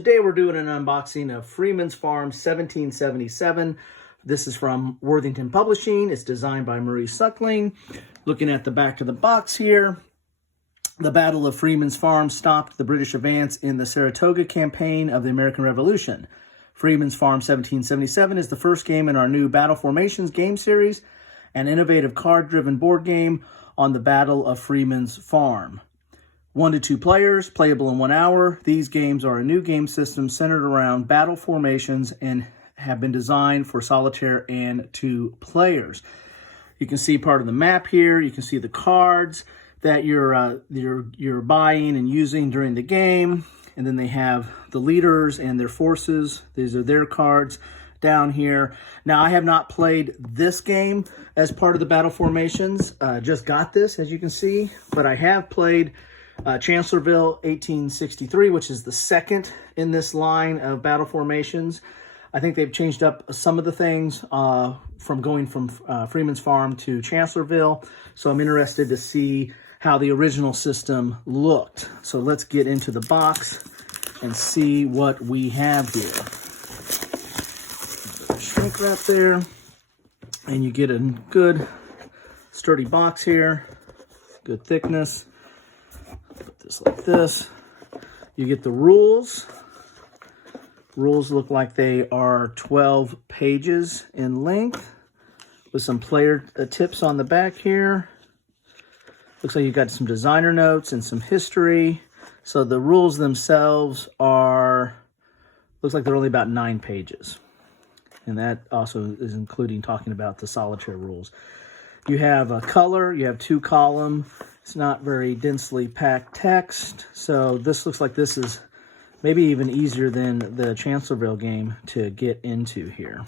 today we're doing an unboxing of Freeman's Farm 1777. This is from Worthington Publishing. It's designed by Maurice Suckling. Looking at the back of the box here, the Battle of Freeman's Farm stopped the British advance in the Saratoga campaign of the American Revolution. Freeman's Farm 1777 is the first game in our new Battle Formations game series, an innovative card-driven board game on the Battle of Freeman's Farm. 1 to 2 players, playable in 1 hour. These games are a new game system centered around battle formations and have been designed for solitaire and 2 players. You can see part of the map here. You can see the cards that you're buying and using during the game. And then they have the leaders and their forces. These are their cards down here. Now, I have not played this game as part of the battle formations. Just got this, as you can see. But I have played Chancellorsville 1863, which is the second in this line of battle formations. I think they've changed up some of the things from going from Freeman's Farm to Chancellorsville. So I'm interested to see how the original system looked. So let's get into the box and see what we have here. Shrink wrap there, and you get a good sturdy box here, good thickness. Put this like this. You get the rules. Rules look like they are 12 pages in length with some player tips on the back here. Looks like you've got some designer notes and some history. So the rules themselves are, looks like they're only about 9 pages. And that also is including talking about the solitaire rules. You have a color, you have 2 column. It's not very densely packed text. So this looks like this is maybe even easier than the Chancellorsville game to get into here.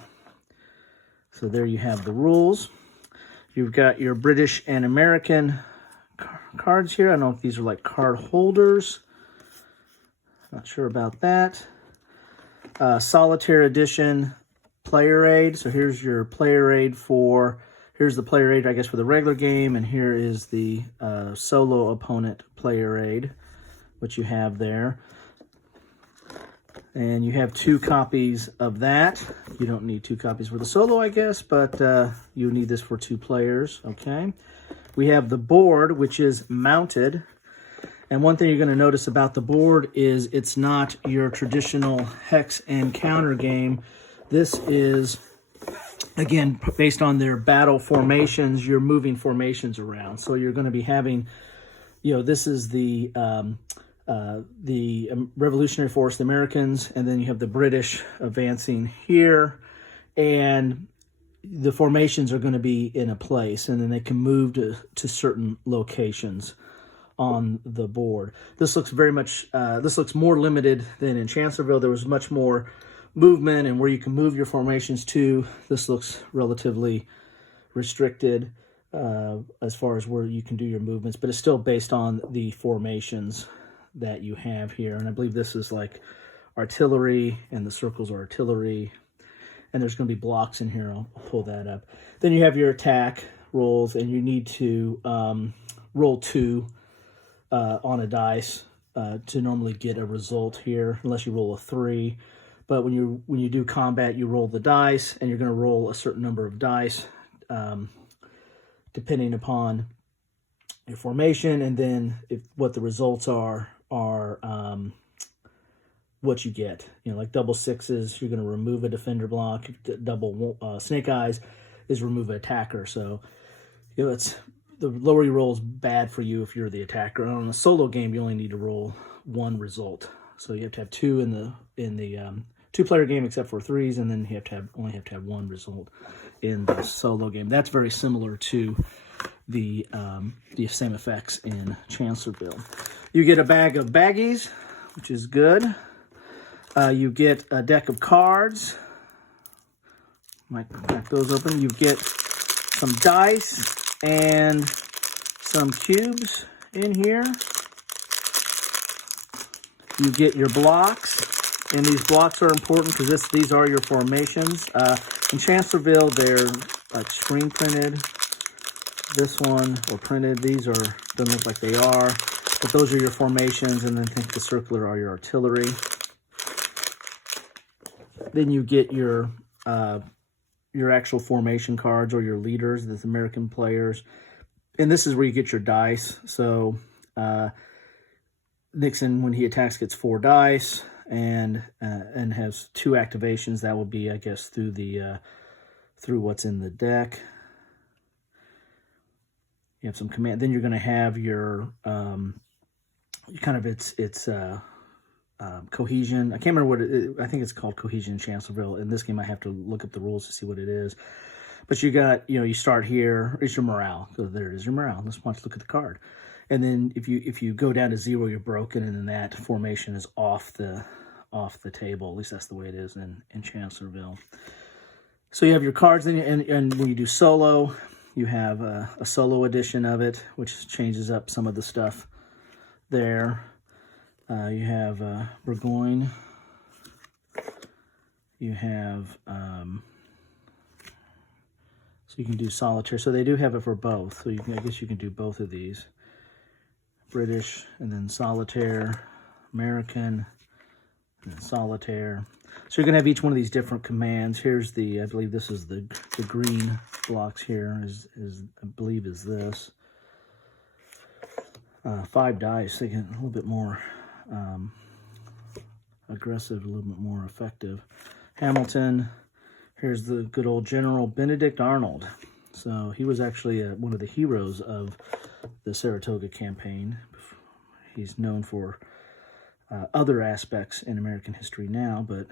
So there you have the rules. You've got your British and American cards here. I don't know if these are like card holders. Not sure about that. Solitaire edition player aid. So here's your player aid for, here's the player aid, I guess, for the regular game, and here is the solo opponent player aid, which you have there. And you have 2 copies of that. You don't need 2 copies for the solo, I guess, but you need this for 2 players, okay? We have the board, which is mounted. And one thing you're going to notice about the board is it's not your traditional hex and counter game. This is, again, based on their battle formations, you're moving formations around. So you're going to be having, you know, this is the Revolutionary Force, the Americans, and then you have the British advancing here. And the formations are going to be in a place, and then they can move to certain locations on the board. This looks very much, this looks more limited than in Chancellorsville. There was much more movement and where you can move your formations to. This looks relatively restricted as far as where you can do your movements, but it's still based on the formations that you have here. And I believe this is like artillery, and the circles are artillery. And there's going to be blocks in here. I'll pull that up. Then you have your attack rolls, and you need to roll 2 on a dice to normally get a result here, unless you roll a 3. But when you do combat, you roll the dice, and you're going to roll a certain number of dice depending upon your formation, and then what the results are what you get. You know, like double 6s, you're going to remove a defender block. Double snake eyes is remove an attacker. So, you know, it's the lower you roll is bad for you if you're the attacker. And on a solo game, you only need to roll 1 result. So you have to have 2 in the 2-player game, except for 3s, and then you only have to have 1 result in the solo game. That's very similar to the same effects in Chancellorsville. You get a bag of baggies, which is good. You get a deck of cards. Might crack those open. You get some dice and some cubes in here. You get your blocks, and these blocks are important because these are your formations. In Chancellorsville, they're like screen printed. This one or printed. These are, doesn't look like they are, but those are your formations, and then I think the circular are your artillery. Then you get your actual formation cards, or your leaders, the American players. And this is where you get your dice. So Nixon, when he attacks, gets 4 dice and has 2 activations. That will be, I guess, through what's in the deck. You have some command. Then you're going to have your cohesion. I can't remember what it is. I think it's called cohesion in Chancellorsville. In this game, I have to look up the rules to see what it is. But you got, you start here. It's your morale. So there it is, your morale. Let's look at the card. And then if you go down to 0, you're broken, and then that formation is off the table. At least that's the way it is in Chancellorsville. So you have your cards, and when you do solo, you have a solo edition of it, which changes up some of the stuff there. You have Burgoyne. You have, so you can do solitaire. So they do have it for both. So I guess you can do both of these. British, and then solitaire, American, and then solitaire. So you're going to have each one of these different commands. Here's I believe this is the green blocks here, I believe is this. 5 dice, they get a little bit more aggressive, a little bit more effective. Hamilton, here's the good old General Benedict Arnold. So he was actually one of the heroes of the Saratoga campaign. He's known for other aspects in American history now, but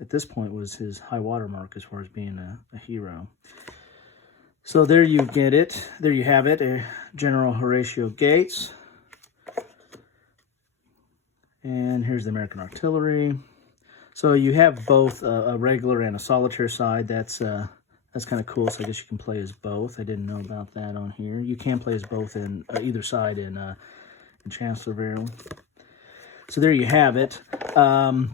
at this point was his high water mark as far as being a hero. So there you get it. There you have it, General Horatio Gates. And here's the American artillery. So you have both a regular and a solitaire side. That's kind of cool. So I guess you can play as both. I didn't know about that on here. You can play as both in either side in Chancellorsville. So there you have it. I'll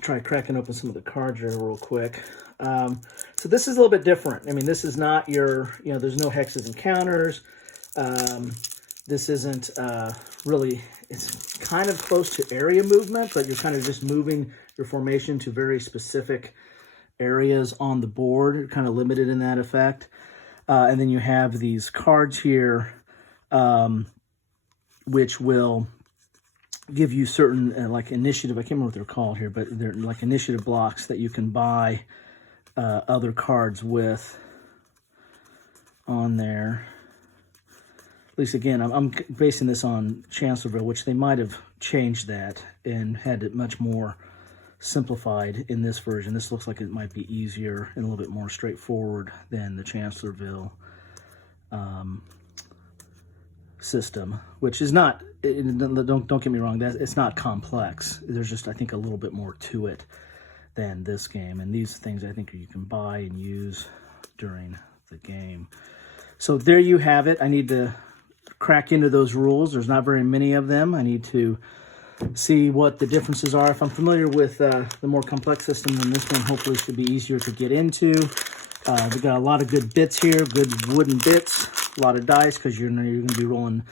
try cracking open some of the cards here real quick. So this is a little bit different. I mean, this is not your, there's no hexes and counters. This isn't really, it's kind of close to area movement, but you're kind of just moving your formation to very specific areas on the board. You're kind of limited in that effect. And then you have these cards here, which will give you certain like initiative. I can't remember what they're called here, but they're like initiative blocks that you can buy other cards with on there. At least again, I'm basing this on Chancellorsville, which they might have changed that and had it much more simplified in this version. This looks like it might be easier and a little bit more straightforward than the Chancellorsville system, which is not, don't get me wrong, it's not complex. There's just, I think, a little bit more to it than this game. And these things I think you can buy and use during the game. So there you have it. I need to crack into those rules. There's not very many of them. I need to see what the differences are. If I'm familiar with the more complex system, then this one hopefully should be easier to get into. We've got a lot of good bits here, good wooden bits, a lot of dice, because you're going to be rolling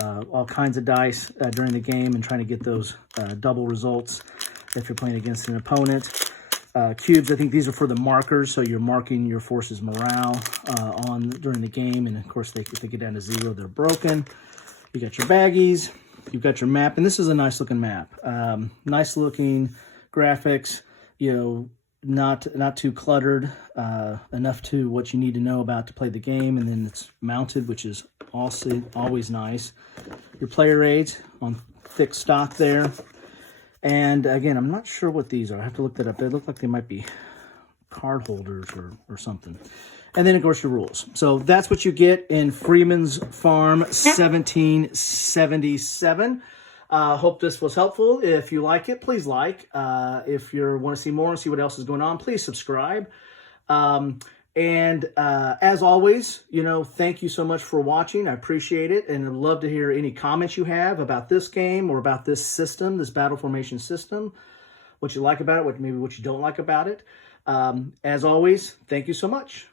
all kinds of dice during the game and trying to get those double results if you're playing against an opponent. Cubes, I think these are for the markers, so you're marking your forces' morale during the game, and of course, if they get down to 0, they're broken. You got your baggies, you've got your map, and this is a nice looking map. Nice looking graphics, not too cluttered, enough to what you need to know about to play the game, and then it's mounted, which is also always nice. Your player aids on thick stock there. And again, I'm not sure what these are. I have to look that up. They look like they might be card holders or something. And then, of course, your rules. So that's what you get in Freeman's Farm 1777. Hope this was helpful. If you like it, please like. If you want to see more and see what else is going on, please subscribe. And as always, thank you so much for watching. I appreciate it. And I'd love to hear any comments you have about this game or about this system, this battle formation system, what you like about it, maybe what you don't like about it. As always, thank you so much.